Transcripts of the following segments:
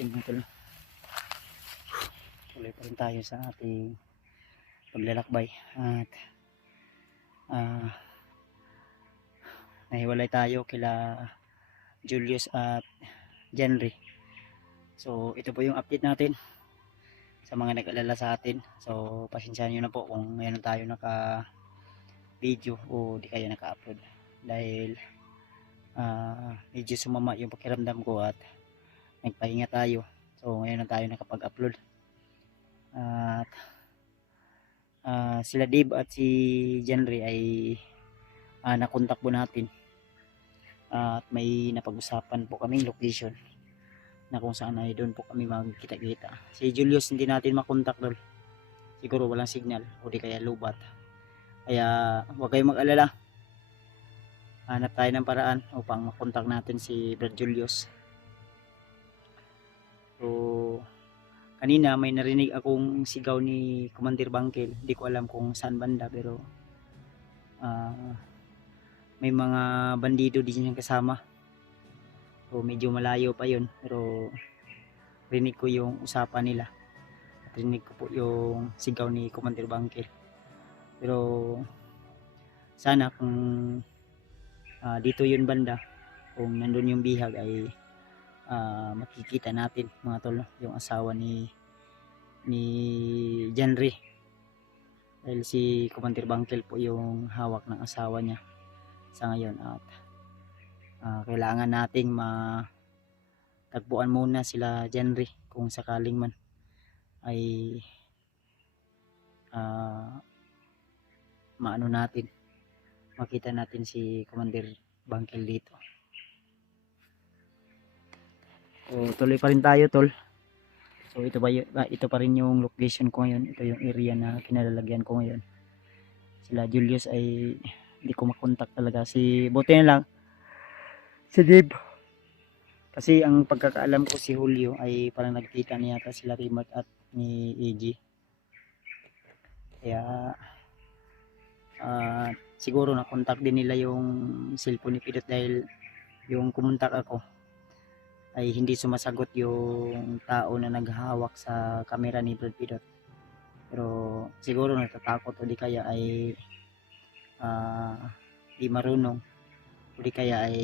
Yun mga tol, tuloy pa rin tayo sa ating paglalakbay at nahiwalay tayo kila Julius at Jenry. So ito po yung update natin sa mga nag-alala sa atin. So pasensyahan nyo na po kung ngayon tayo naka video o di kaya naka-upload dahil medyo sumama yung pakiramdam ko at nagpahinga tayo. So ngayon na tayo nakapag-upload at sila Dave at si Jenry ay nakontak po natin at may napag-usapan po kaming location na kung saan ay doon po kami magkita-kita. Si Julius hindi natin makontak doon, siguro walang signal o di kaya lubat, kaya huwag kayong mag-alala, hanap tayo ng paraan upang makontak natin si Brad Julius. So kanina may narinig akong sigaw ni Commander Bangkel, di ko alam kung saan banda pero may mga bandido din yung kasama. So medyo malayo pa yun pero rinig ko yung usapan nila at rinig ko po yung sigaw ni Commander Bangkel. Pero sana kung dito yun banda, kung nandun yung bihag ay makikita natin mga tol yung asawa ni Jenry, dahil si Commander Bangkel po yung hawak ng asawa niya sa ngayon at kailangan nating matagpuan muna sila Jenry kung sakaling man ay maano natin, makita natin si Commander Bangkel dito. So tuloy pa rin tayo tol. So ito pa rin yung location ko ngayon, ito yung area na kinalalagyan ko ngayon. Sila Julius ay hindi ko makontak talaga, buti na lang si Dave, kasi ang pagkakaalam ko si Julio ay parang nagkita niya yata sila Remark at ni EG, kaya siguro nakontak din nila yung cellphone ni Pidot dahil yung kumontak ako ay hindi sumasagot yung tao na naghahawak sa camera ni Brad Pidot. Pero siguro natatakot o di kaya ay di marunong o di kaya ay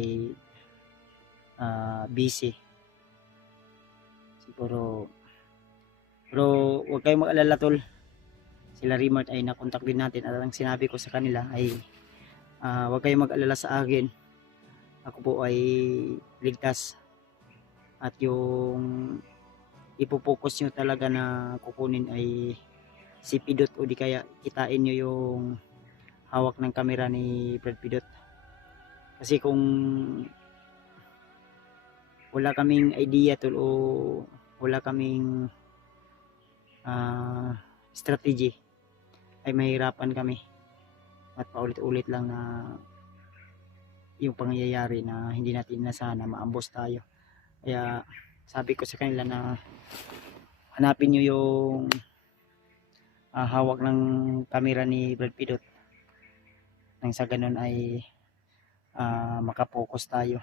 busy siguro. Pero huwag kayong mag-alala tol, sila Remart ay nakontak din natin at ang sinabi ko sa kanila ay huwag kayong mag-alala sa akin, ako po ay ligtas at yung ipopokus nyo talaga na kukunin ay si Pidot o di kaya kitain nyo yung hawak ng camera ni Brad Pidot. Kasi kung wala kaming idea tol o wala kaming strategy ay mahirapan kami at paulit-ulit lang na yung pangyayari na hindi natin nasana maambos tayo. Kaya sabi ko sa kanila na hanapin nyo yung hawak ng camera ni Brad Pidot nang sa ganun ay makapokus tayo,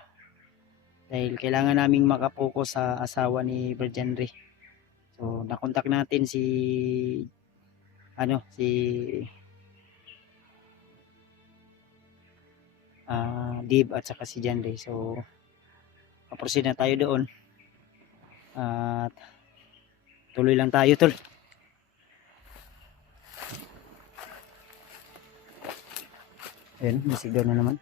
dahil kailangan naming makapokus sa asawa ni Brad Jenry. So nakontak natin si Dave at saka si Jenry. So proceed na tayo doon at tuloy lang tayo tol. Ayun, masigaw na naman.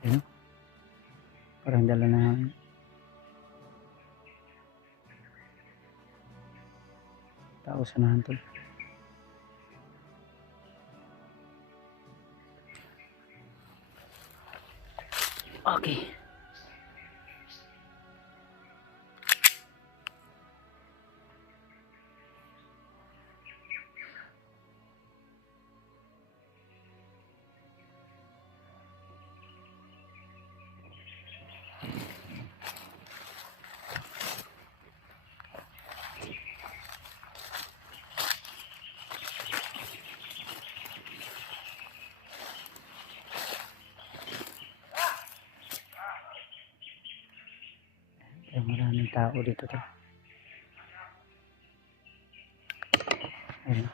Ayun, parang dala na tao sa nahantol. Okay. Maraming tao dito to. Ayun.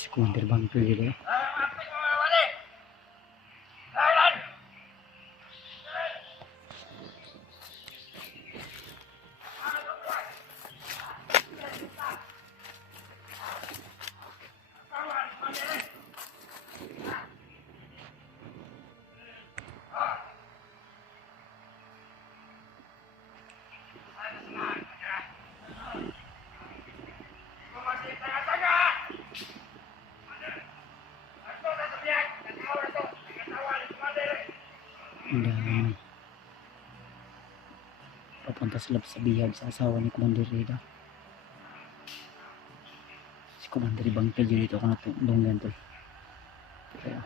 Si Commander Bangkel gitu ya. Dan papunta sila sa bihag sa asawa ni Commander Rida. Si Commander Bangkel dito ako natulungan to. Kaya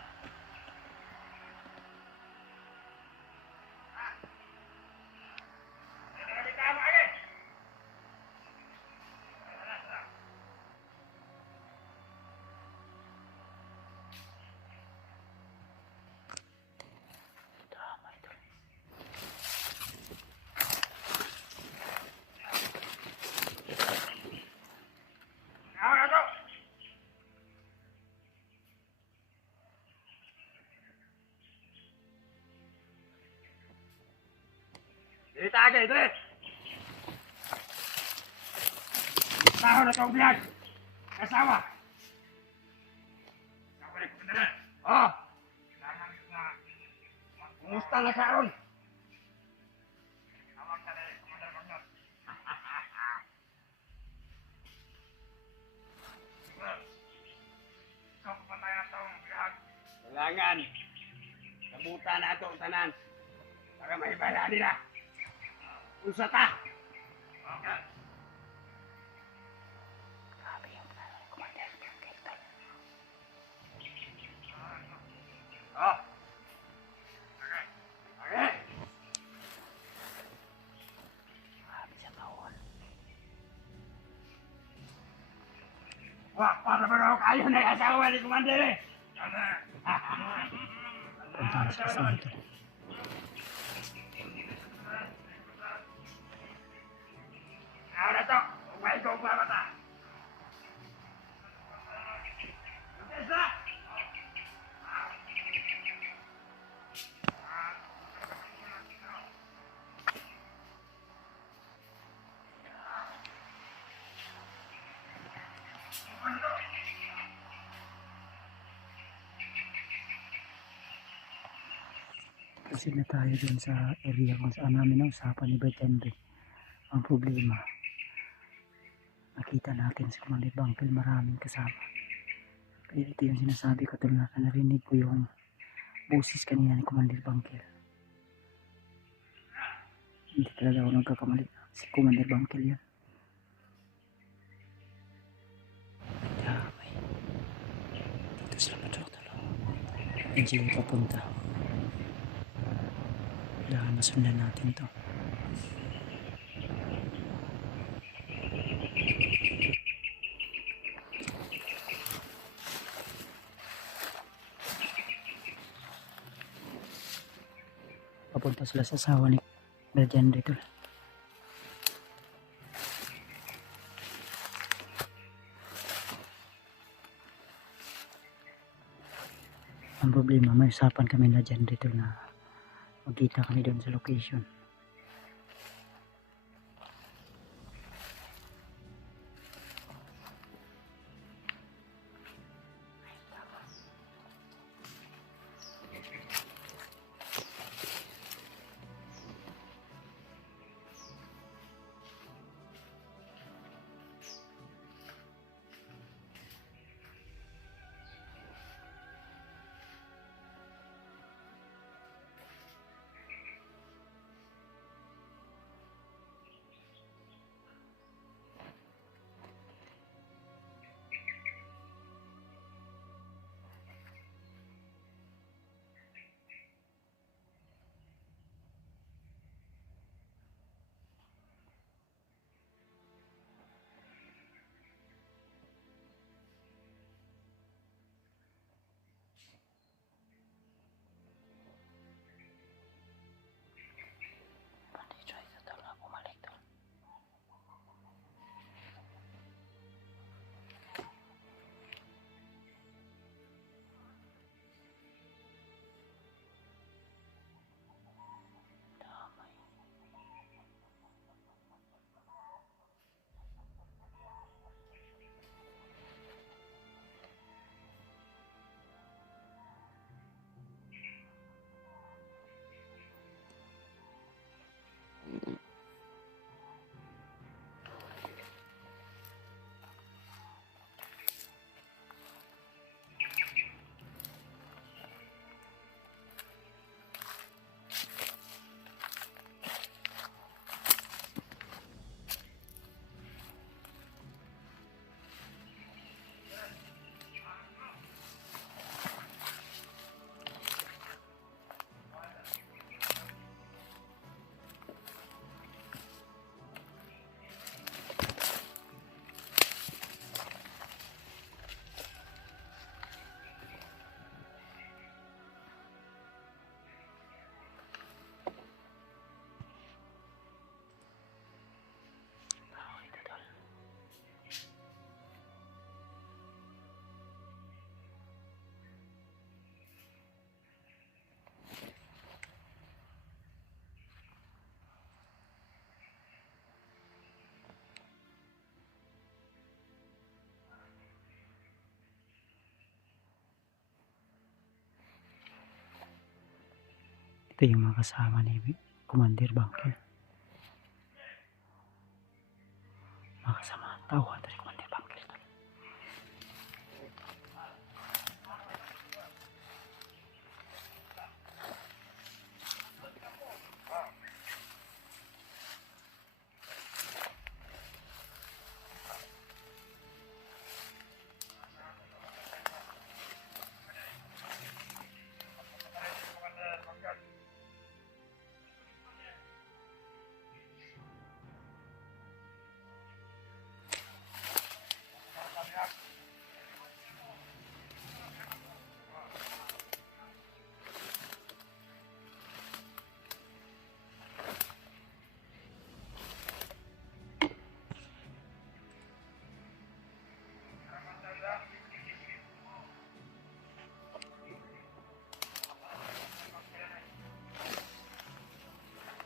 Dito agad, ito eh! Taho na itong biyag! Kasawa! Kasawa na kung na. Oh! Kailangan na kumusta na karon? Tawag ka na rin, Commander Bangkel. Ikaw pa tayo na itong biyag. Kailangan. Kabuta na itong tanan. Para maibala nila. Usa ta. Okay. grabe yung plano ni Commander Bangkel to. Oh. Okay. Okay. Grabe siya kaon. Wah, para ba raw kayo na asawa ni Commander eh? Punta na siya sa ito. Ahora to, umay ko pa mata. Esa. Kasi na tayo dun sa area kung saan namin ang usapan ni Bertende. Ang problema, nakita natin si Commander Bangkel maraming kasama. Kaya ito yung sinasabi ko tulad na narinig ko yung boses kanina ni Commander Bangkel. Hindi talaga ako nagkakamali. Si Commander Bangkel yan. Damay. Dito sila patulog-tulog. Diyan sila papunta. Kailangan masundan natin to. Papunta sila sa asawa ni Bertende dito. Ang problema, may usapan kami na dyan dito na magkita kami doon sa location. Ito yung mga kasama ni Commander Bangkil. Mga kasama tauhan dari Commander Bangkil.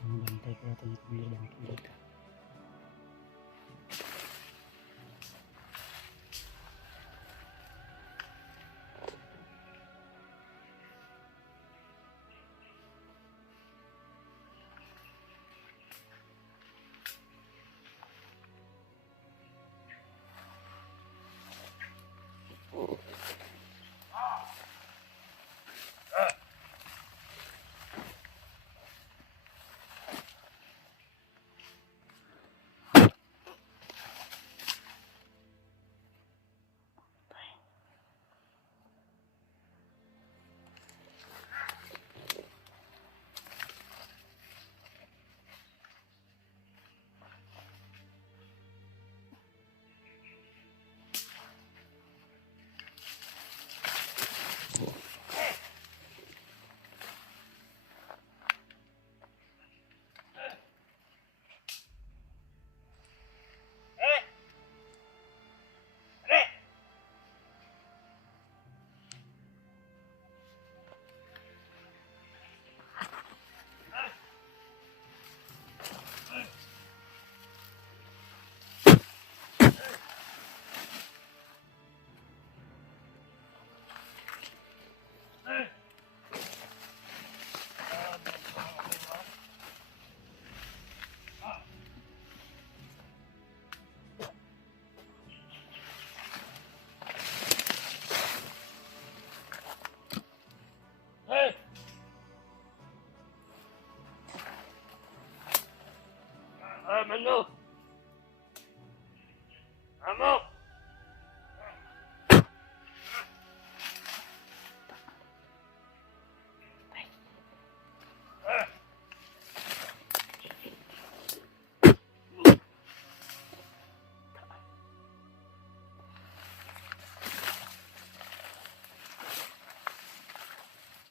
Bantay ko natin yung Commander Bangkil dito. Mano!